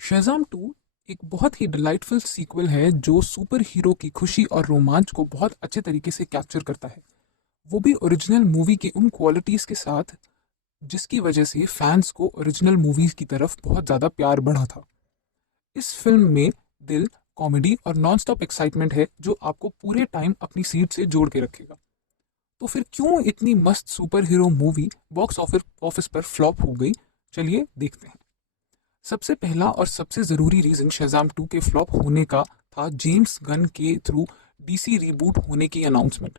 शेज़ाम 2 एक बहुत ही delightful sequel है जो सुपर हीरो की खुशी और रोमांच को बहुत अच्छे तरीके से कैप्चर करता है। वो भी ओरिजिनल मूवी की उन क्वालिटीज़ के साथ जिसकी वजह से फैंस को ओरिजिनल मूवीज़ की तरफ बहुत ज़्यादा प्यार बढ़ा था। इस फिल्म में दिल, कॉमेडी और नॉन स्टॉप एक्साइटमेंट है जो आपको पूरे टाइम अपनी सीट से जोड़ के रखेगा। तो फिर क्यों इतनी मस्त super hero movie box office office पर फ्लॉप हो गई? चलिए देखते हैं। सबसे पहला और सबसे ज़रूरी रीज़न शेज़ाम 2 के फ्लॉप होने का था जेम्स गन के थ्रू डीसी रीबूट होने की अनाउंसमेंट।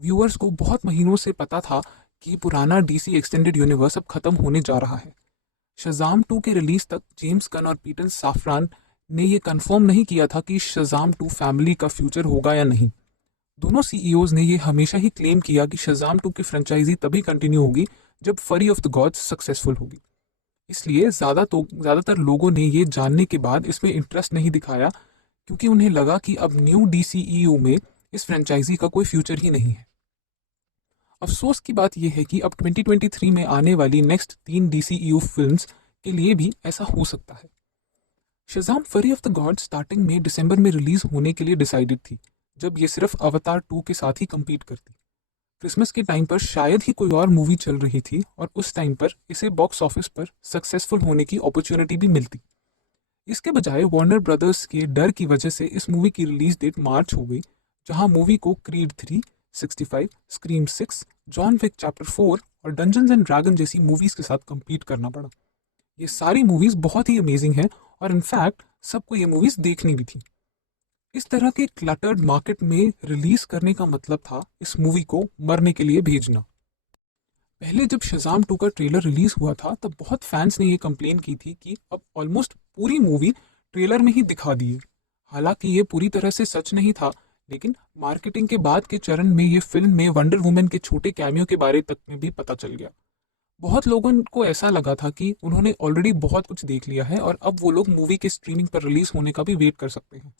व्यूअर्स को बहुत महीनों से पता था कि पुराना डीसी एक्सटेंडेड यूनिवर्स अब खत्म होने जा रहा है। शज़ाम 2 के रिलीज तक जेम्स गन और पीटर साफरान ने ये कंफर्म नहीं किया था कि शज़ाम 2 फैमिली का फ्यूचर होगा या नहीं। दोनों सीईओज ने ये हमेशा ही क्लेम किया कि शज़ाम 2 की फ्रेंचाइजी तभी कंटिन्यू होगी जब फरी ऑफ द गॉड्स सक्सेसफुल होगी। इसलिए ज़्यादातर लोगों ने ये जानने के बाद इसमें इंटरेस्ट नहीं दिखाया, क्योंकि उन्हें लगा कि अब न्यू डीसीईयू में इस फ्रेंचाइजी का कोई फ्यूचर ही नहीं है। अफसोस की बात यह है कि अब 2023 में आने वाली नेक्स्ट 3 डीसीईयू फिल्म्स के लिए भी ऐसा हो सकता है। शज़ाम फरी ऑफ द गॉड स्टार्टिंग में दिसंबर में रिलीज होने के लिए डिसाइडेड थी, जब ये सिर्फ अवतार 2 के साथ ही compete करती। क्रिसमस के टाइम पर शायद ही कोई और मूवी चल रही थी और उस टाइम पर इसे बॉक्स ऑफिस पर सक्सेसफुल होने की अपॉर्चुनिटी भी मिलती। इसके बजाय वार्नर ब्रदर्स के डर की वजह से इस मूवी की रिलीज डेट मार्च हो गई, जहां मूवी को Creed 3, 65, Scream 6, John Wick chapter 4 और डंजन्स एंड ड्रैगन जैसी मूवीज के साथ compete करना पड़ा। ये सारी मूवीज बहुत ही अमेजिंग हैं और इनफैक्ट सबको ये मूवीज देखनी भी थी। इस तरह के क्लटर्ड मार्केट में रिलीज करने का मतलब था इस मूवी को मरने के लिए भेजना। पहले जब शज़ाम 2 का ट्रेलर रिलीज हुआ था तब बहुत फैंस ने ये कंप्लेन की थी कि अब ऑलमोस्ट पूरी मूवी ट्रेलर में ही दिखा दी है। हालांकि ये पूरी तरह से सच नहीं था, लेकिन मार्केटिंग के बाद के चरण में ये फिल्म में वंडर वुमन के छोटे कैमियो के बारे तक में भी पता चल गया। बहुत लोगों को ऐसा लगा था कि उन्होंने ऑलरेडी बहुत कुछ देख लिया है और अब वो लोग मूवी के स्ट्रीमिंग पर रिलीज होने का भी वेट कर सकते हैं।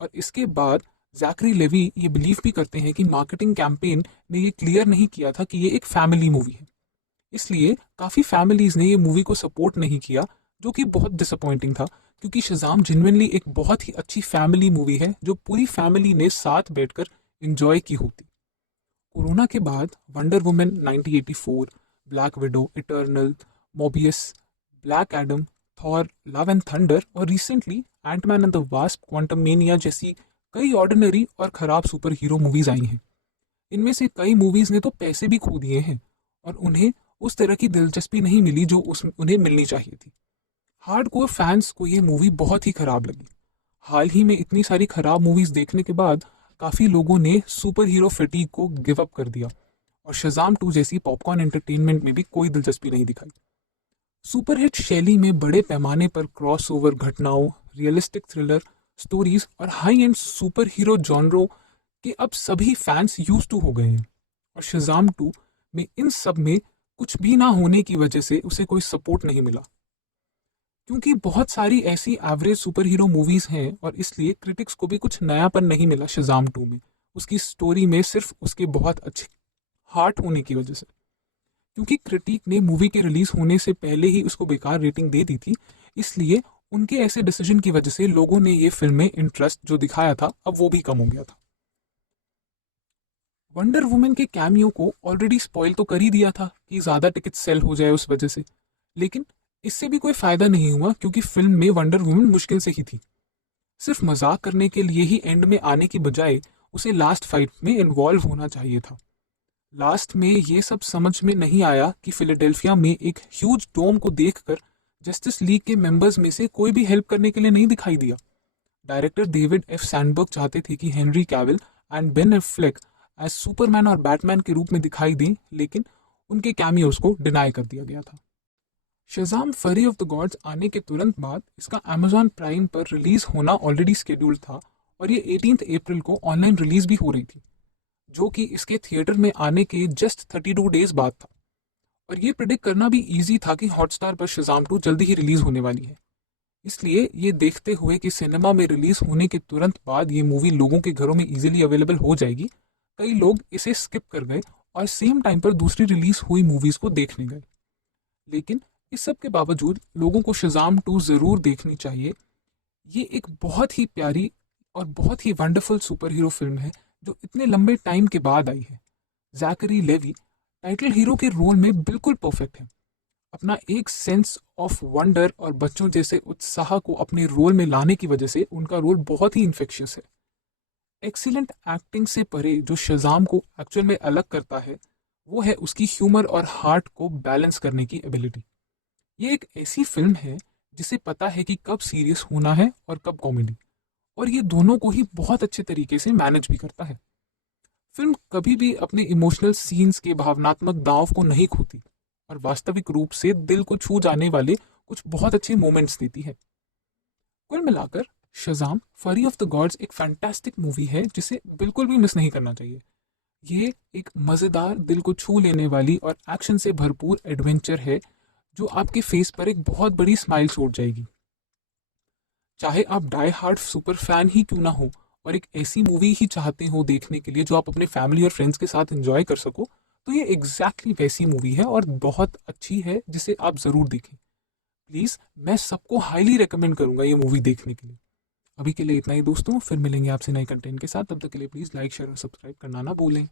और इसके बाद जैकरी लेवी ये बिलीव भी करते हैं कि मार्केटिंग कैंपेन ने ये क्लियर नहीं किया था कि ये एक फैमिली मूवी है। इसलिए काफ़ी फैमिलीज ने ये मूवी को सपोर्ट नहीं किया, जो कि बहुत डिसअपॉइंटिंग था, क्योंकि शज़ाम जेन्युइनली एक बहुत ही अच्छी फैमिली मूवी है जो पूरी फैमिली ने साथ बैठकर एंजॉय की होती। कोरोना के बाद Wonder Woman 1984, Black Widow, Eternal, Mobius, Black Adam, Thor, Love and Thunder और recently Ant Man and the Wasp Quantumania जैसी कई ऑर्डिनरी और खराब सुपर हीरो मूवीज आई हैं। इनमें से कई मूवीज ने तो पैसे भी खो दिए हैं और उन्हें उस तरह की दिलचस्पी नहीं मिली जो उन्हें मिलनी चाहिए थी। हार्डकोर फैंस को ये मूवी बहुत ही खराब लगी। हाल ही में इतनी सारी खराब मूवीज देखने के बाद काफ़ी लोगों ने सुपर हीरो फटीग को गिव अप कर दिया और शज़ाम 2 जैसी पॉपकॉर्न एंटरटेनमेंट में भी कोई दिलचस्पी नहीं दिखाई। सुपरहिट शैली में बड़े पैमाने पर क्रॉसओवर घटनाओं, रियलिस्टिक थ्रिलर स्टोरीज और हाई एंड सुपर हीरो जॉनरों के अब सभी फैंस यूज टू हो गए हैं, और शज़ाम 2 में इन सब में कुछ भी ना होने की वजह से उसे कोई सपोर्ट नहीं मिला। क्योंकि बहुत सारी ऐसी एवरेज सुपर हीरो मूवीज हैं और इसलिए क्रिटिक्स को भी कुछ नयापन नहीं मिला शज़ाम 2 में, उसकी स्टोरी में, सिर्फ उसके बहुत अच्छे हार्ट होने की वजह से। क्योंकि क्रिटिक ने मूवी के रिलीज होने से पहले ही उसको बेकार रेटिंग दे दी थी, इसलिए उनके ऐसे डिसीजन की वजह से लोगों ने ये फिल्म में इंटरेस्ट जो दिखाया था अब वो भी कम हो गया था। वंडर वुमन के कैमियो को ऑलरेडी स्पॉइल तो कर ही दिया था कि ज़्यादा टिकट सेल हो जाए उस वजह से, लेकिन इससे भी कोई फ़ायदा नहीं हुआ क्योंकि फिल्म में वंडर वुमन मुश्किल से ही थी। सिर्फ मजाक करने के लिए ही एंड में आने की बजाय उसे लास्ट फाइट में इन्वॉल्व होना चाहिए था। लास्ट में ये सब समझ में नहीं आया कि फिलाडेल्फिया में एक ह्यूज डोम को देखकर जस्टिस लीग के मेंबर्स में से कोई भी हेल्प करने के लिए नहीं दिखाई दिया। डायरेक्टर डेविड एफ सैंडबर्ग चाहते थे कि Henry Cavill and Ben Affleck as Superman और बैटमैन के रूप में दिखाई दें, लेकिन उनके कैमियोज को डिनाई कर दिया गया था। शज़ाम फरी ऑफ द गॉड्स आने के तुरंत बाद इसका अमेजॉन प्राइम पर रिलीज होना ऑलरेडी स्केड्यूल्ड था और ये 18 अप्रैल को ऑनलाइन रिलीज भी हो रही थी, जो कि इसके थिएटर में आने के जस्ट 32 डेज बाद था। और ये प्रिडिक्ट करना भी इजी था कि हॉटस्टार पर शज़ाम 2 जल्दी ही रिलीज होने वाली है। इसलिए ये देखते हुए कि सिनेमा में रिलीज होने के तुरंत बाद ये मूवी लोगों के घरों में इजीली अवेलेबल हो जाएगी, कई लोग इसे स्किप कर गए और सेम टाइम पर दूसरी रिलीज हुई मूवीज को देखने गए। लेकिन इस सब के बावजूद लोगों को शज़ाम 2 ज़रूर देखनी चाहिए। ये एक बहुत ही प्यारी और बहुत ही वंडरफुल सुपर हीरो फिल्म है जो इतने लंबे टाइम के बाद आई है। जैकरी लेवी टाइटल हीरो के रोल में बिल्कुल परफेक्ट है। अपना एक सेंस ऑफ वंडर और बच्चों जैसे उत्साह को अपने रोल में लाने की वजह से उनका रोल बहुत ही इन्फेक्शियस है। एक्सीलेंट एक्टिंग से परे जो शज़ाम को एक्चुअल में अलग करता है वो है उसकी ह्यूमर और हार्ट को बैलेंस करने की एबिलिटी। ये एक ऐसी फिल्म है जिसे पता है कि कब सीरियस होना है और कब कॉमेडी, और ये दोनों को ही बहुत अच्छे तरीके से मैनेज भी करता है। फिल्म कभी भी अपने इमोशनल सीन्स के भावनात्मक दांव को नहीं खोती और वास्तविक रूप से दिल को छू जाने वाले कुछ बहुत अच्छे मोमेंट्स देती है। कुल मिलाकर शज़ाम फरी ऑफ द गॉड्स एक फैंटास्टिक मूवी है जिसे बिल्कुल भी मिस नहीं करना चाहिए। ये एक मज़ेदार, दिल को छू लेने वाली और एक्शन से भरपूर एडवेंचर है जो आपके फेस पर एक बहुत बड़ी स्माइल छोड़ जाएगी। चाहे आप डाई हार्ड सुपर फैन ही क्यों ना हो और एक ऐसी मूवी ही चाहते हो देखने के लिए जो आप अपने फैमिली और फ्रेंड्स के साथ एंजॉय कर सको, तो ये एग्जैक्टली वैसी मूवी है और बहुत अच्छी है जिसे आप ज़रूर देखें। प्लीज़, मैं सबको हाईली रिकमेंड करूंगा ये मूवी देखने के लिए। अभी के लिए इतना ही दोस्तों, फिर मिलेंगे आपसे नए कंटेंट के साथ। तब तक के लिए प्लीज़ लाइक शेयर और सब्सक्राइब करना ना भूलें।